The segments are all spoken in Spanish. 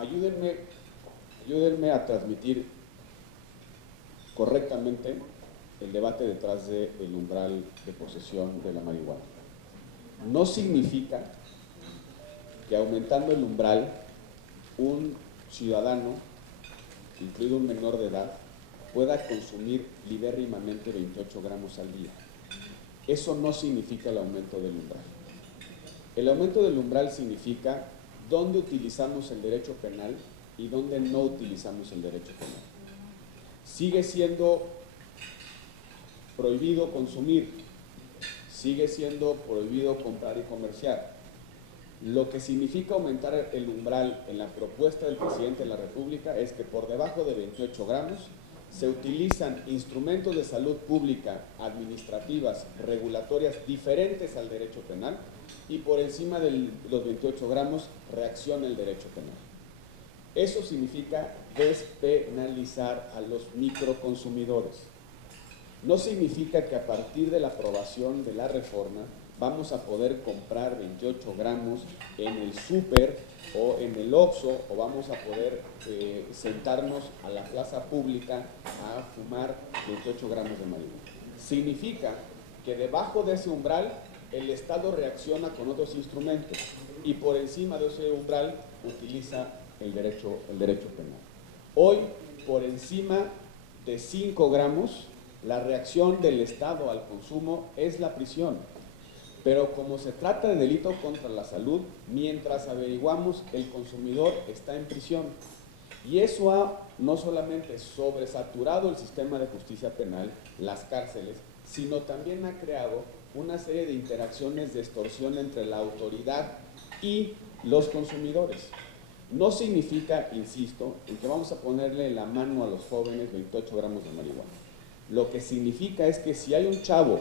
ayúdenme a transmitir correctamente el debate detrás del umbral de posesión de la marihuana. No significa que aumentando el umbral, un ciudadano, incluido un menor de edad, pueda consumir libérrimamente 28 gramos al día. Eso no significa el aumento del umbral. El aumento del umbral significa dónde utilizamos el derecho penal y dónde no utilizamos el derecho penal. Sigue siendo prohibido consumir, sigue siendo prohibido comprar y comerciar. Lo que significa aumentar el umbral en la propuesta del presidente de la República es que por debajo de 28 gramos se utilizan instrumentos de salud pública, administrativas, regulatorias diferentes al derecho penal, y por encima de los 28 gramos reacciona el derecho penal. Eso significa despenalizar a los microconsumidores. No significa que a partir de la aprobación de la reforma vamos a poder comprar 28 gramos en el súper o en el Oxxo, o vamos a poder sentarnos a la plaza pública a fumar 28 gramos de marihuana. Significa que debajo de ese umbral el Estado reacciona con otros instrumentos y por encima de ese umbral utiliza el derecho penal. Hoy, por encima de 5 gramos, la reacción del Estado al consumo es la prisión. Pero como se trata de delito contra la salud, mientras averiguamos, el consumidor está en prisión. Y eso ha no solamente sobresaturado el sistema de justicia penal, las cárceles, sino también ha creado una serie de interacciones de extorsión entre la autoridad y los consumidores. No significa, insisto, en que vamos a ponerle la mano a los jóvenes 28 gramos de marihuana. Lo que significa es que si hay un chavo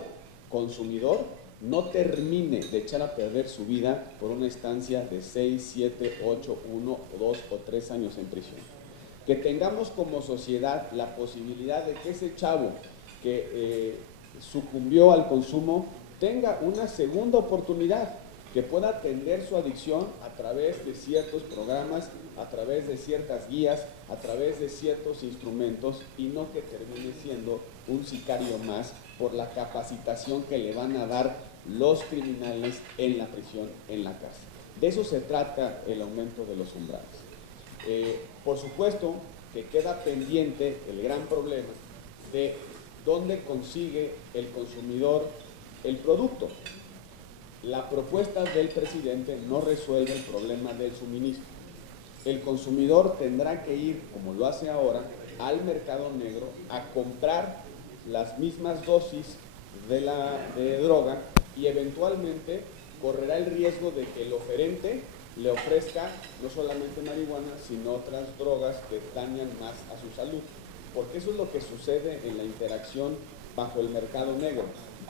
consumidor, no termine de echar a perder su vida por una estancia de 6, 7, 8, 1, 2 o 3 años en prisión. Que tengamos como sociedad la posibilidad de que ese chavo que sucumbió al consumo tenga una segunda oportunidad, que pueda atender su adicción a través de ciertos programas, a través de ciertas guías, a través de ciertos instrumentos, y no que termine siendo un sicario más por la capacitación que le van a dar los criminales en la prisión, en la cárcel. De eso se trata el aumento de los umbrales. Por supuesto que queda pendiente el gran problema de dónde consigue el consumidor el producto. La propuesta del presidente no resuelve el problema del suministro. El consumidor tendrá que ir, como lo hace ahora, al mercado negro a comprar las mismas dosis de droga, y eventualmente correrá el riesgo de que el oferente le ofrezca no solamente marihuana, sino otras drogas que dañan más a su salud. Porque eso es lo que sucede en la interacción bajo el mercado negro.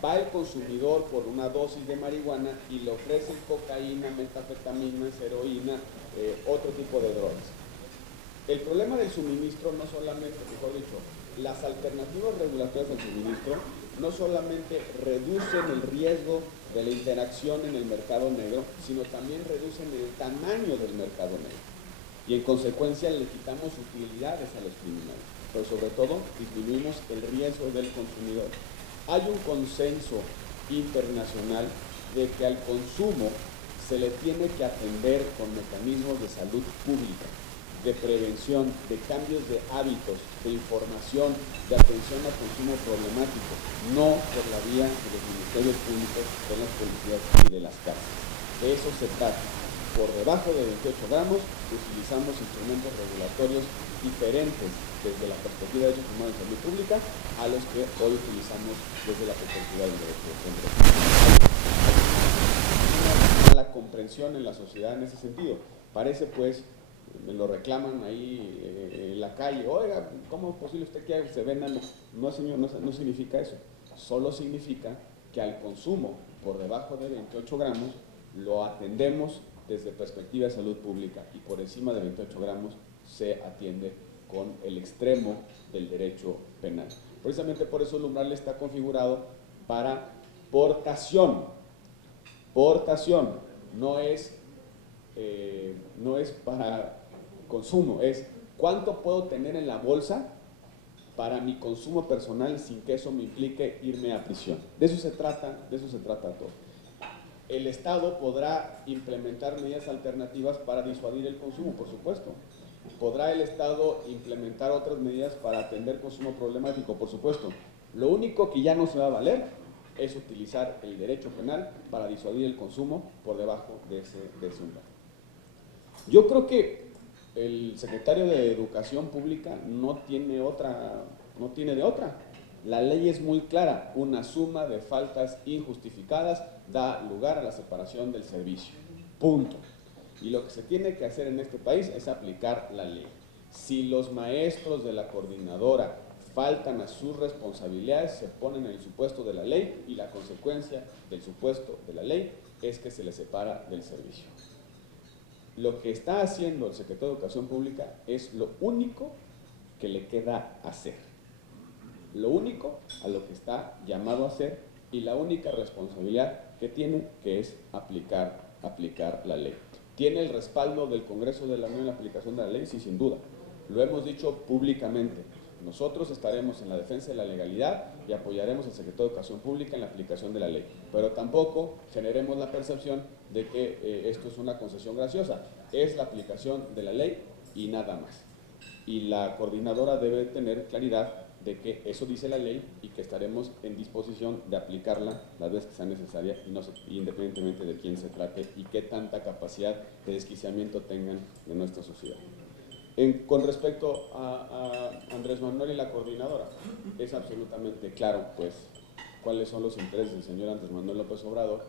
Va el consumidor por una dosis de marihuana y le ofrecen cocaína, metanfetaminas, heroína, otro tipo de drogas. El problema del suministro no solamente, mejor dicho, las alternativas regulatorias del suministro no solamente reducen el riesgo de la interacción en el mercado negro, sino también reducen el tamaño del mercado negro. Y en consecuencia le quitamos utilidades a los criminales, pero sobre todo disminuimos el riesgo del consumidor. Hay un consenso internacional de que al consumo se le tiene que atender con mecanismos de salud pública, de prevención, de cambios de hábitos, de información, de atención al consumo problemático, no por la vía de los ministerios públicos, de las policías y de las cárceles. De eso se trata. Por debajo de 28 gramos utilizamos instrumentos regulatorios diferentes desde la perspectiva de derechos humanos y salud pública a los que hoy utilizamos desde la perspectiva del derecho penal. Hay una mala comprensión en la sociedad en ese sentido. Parece, pues, me lo reclaman ahí en la calle, oiga, ¿cómo es posible usted que se vendan? No, señor, no significa eso. Solo significa que al consumo por debajo de 28 gramos lo atendemos desde perspectiva de salud pública, y por encima de 28 gramos se atiende con el extremo del derecho penal. Precisamente por eso el umbral está configurado para portación. Portación no es para consumo, es cuánto puedo tener en la bolsa para mi consumo personal sin que eso me implique irme a prisión. De eso se trata todo. El Estado podrá implementar medidas alternativas para disuadir el consumo, por supuesto. ¿Podrá el Estado implementar otras medidas para atender consumo problemático? Por supuesto. Lo único que ya no se va a valer es utilizar el derecho penal para disuadir el consumo por debajo de ese umbral. Yo creo que el secretario de Educación Pública no tiene de otra. La ley es muy clara, una suma de faltas injustificadas da lugar a la separación del servicio, punto. Y lo que se tiene que hacer en este país es aplicar la ley. Si los maestros de la coordinadora faltan a sus responsabilidades, se ponen en el supuesto de la ley y la consecuencia del supuesto de la ley es que se les separa del servicio. Lo que está haciendo el secretario de Educación Pública es lo único que le queda hacer. Lo único a lo que está llamado a hacer y la única responsabilidad que tiene, que es aplicar la ley. ¿Tiene el respaldo del Congreso de la Unión en la aplicación de la ley? Sí, sin duda. Lo hemos dicho públicamente. Nosotros estaremos en la defensa de la legalidad y apoyaremos al secretario de Educación Pública en la aplicación de la ley. Pero tampoco generemos la percepción de que esto es una concesión graciosa. Es la aplicación de la ley y nada más. Y la coordinadora debe tener claridad de que eso dice la ley y que estaremos en disposición de aplicarla las veces que sea necesaria y independientemente de quién se trate y qué tanta capacidad de desquiciamiento tengan de nuestra sociedad. Con respecto a Andrés Manuel y la coordinadora, es absolutamente claro pues cuáles son los intereses del señor Andrés Manuel López Obrador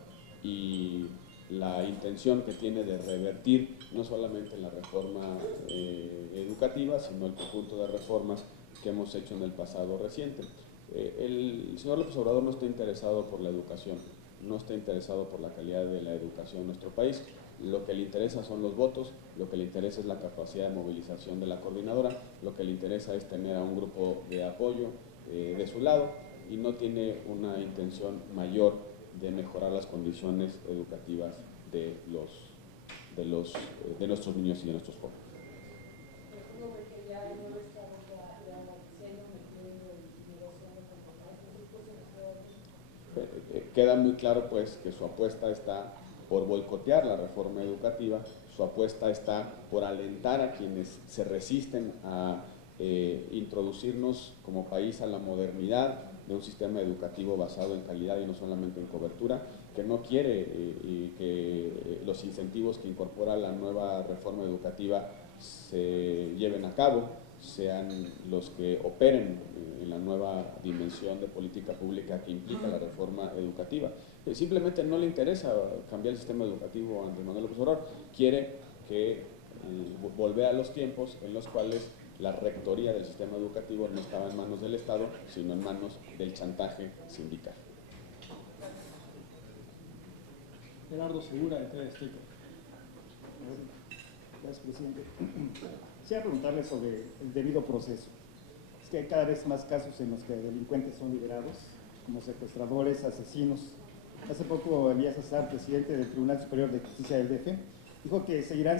y la intención que tiene de revertir no solamente la reforma educativa, sino el conjunto de reformas que hemos hecho en el pasado reciente. El señor López Obrador no está interesado por la educación, no está interesado por la calidad de la educación en nuestro país. Lo que le interesa son los votos, lo que le interesa es la capacidad de movilización de la coordinadora, lo que le interesa es tener a un grupo de apoyo de su lado y no tiene una intención mayor de mejorar las condiciones educativas de nuestros niños y de nuestros jóvenes. Queda muy claro pues que su apuesta está por boicotear la reforma educativa, su apuesta está por alentar a quienes se resisten a introducirnos como país a la modernidad de un sistema educativo basado en calidad y no solamente en cobertura, que no quiere que los incentivos que incorpora la nueva reforma educativa se lleven a cabo, sean los que operen en la nueva dimensión de política pública que implica la reforma educativa. Simplemente no le interesa cambiar el sistema educativo a Andrés Manuel López Obrador, quiere que volver a los tiempos en los cuales la rectoría del sistema educativo no estaba en manos del Estado, sino en manos del chantaje sindical. Gerardo Segura, de TV Azteca. Gracias, presidente. Quisiera preguntarle sobre el debido proceso. Es que hay cada vez más casos en los que delincuentes son liberados, como secuestradores, asesinos. Hace poco Elías Azar, presidente del Tribunal Superior de Justicia del DF, dijo que seguirán